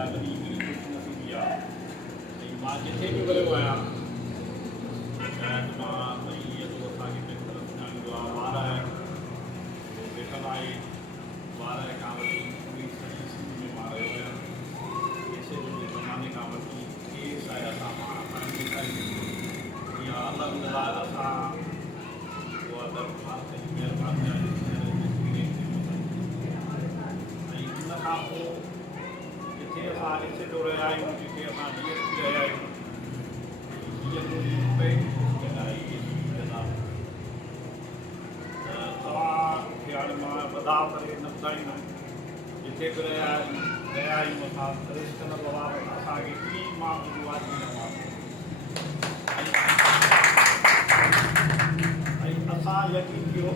लाइ वॾी हिकिड़ी ख़ुशनसीबी आहे। ऐं मां जिथे बि वियो आहियां शायदि मां भई इहो थो असांखे बहितर सुञाणींदो आहे। ॿार वेठल आहे, ॿार खां वठी पूरी सॼी सिंध में मां रहियो आहियां। पैसे जे ज़माने खां वठी केस आहे असां पाण पंहिंजी ईअं अलॻि लाइ असां उहा त भारत जी महिरबानी आहे। ऐं हुन खां पोइ जिथे असां ॾिसे थो रहिया आहियूं, जिथे असां जीअं थी रहिया आहियूं, तव्हां खे हाणे मां वधा करे न ॿुधाईंदुमि। जिथे बि रहिया आहियूं असां दरिश्त न बाबा असांखे कीअं मां ॿुधो आहे न मां। ऐं असां यकीन कयो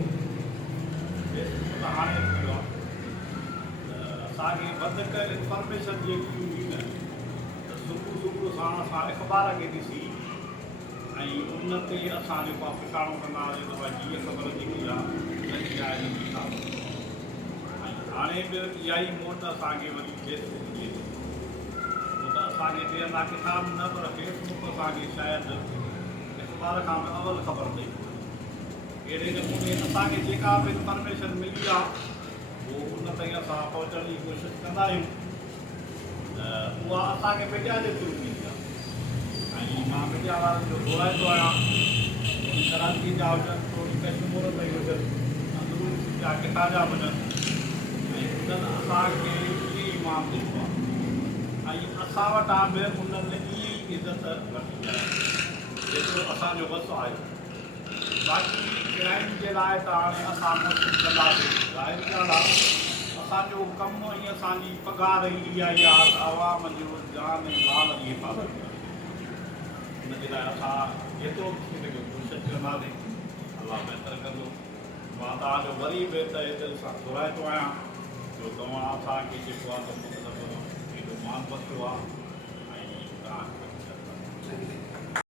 हाणे थियो आहे असांखे वधीक इंफॉर्मेशन जेकी हूंदी न त सुबुह सां असां अख़बार खे ॾिसी ऐं उन ते असां जेको आहे पुछाणो कंदा हुआसीं त भई हीअ ख़बर जेकी आहे नंढी आहे नंढी आहे। ऐं हाणे बि इहा ई मोट असांखे वरी फेसबुक ॾिए थो। पोइ त असांखे ॿियनि किताब न पर फेसबुक असांखे शायदि अख़बार खां बि अवल ख़बर पई। अहिड़े नमूने असांखे जेका बि इंफॉर्मेशन मिली आहे उहो उन ताईं असां पहुचण जी कोशिशि कंदा आहियूं त उहा असांखे मीडिया जे थ्रू मिली आहे। ऐं मां मीडिया वारनि जो घुराईंदो आहियां थोरी कराची जा हुजनि, थोरी कश्मीर में हुजनि, अंदरूनी जा किथां जा हुजनि, ऐं उन्हनि असांखे इहे ई मान ॾिनो आहे। ऐं असां वटां बि उन्हनि इहा ई इज़त वठी आहे जेतिरो असांजो वसु आहे। बाक़ी क्राइम जे लाइ त हाणे असां कोशिशि कंदासीं। ज़ाहिर ॻाल्हि आहे असांजो कमु ऐं असांजी पघार ई इहा ई आहे त आवाम जो जान ऐं माल जी हिफ़ाज़त करणु। हुनजे लाइ असां जेतिरो थी सघे कोशिशि कंदासीं। अलाह बहितर कंदो। मां तव्हांजो वरी बि तहे दिलि सां घुराईंदो आहियां जो तव्हां असांखे जेको आहे त मतिलबु एॾो मान बख़्शियो आहे ऐं तव्हांखे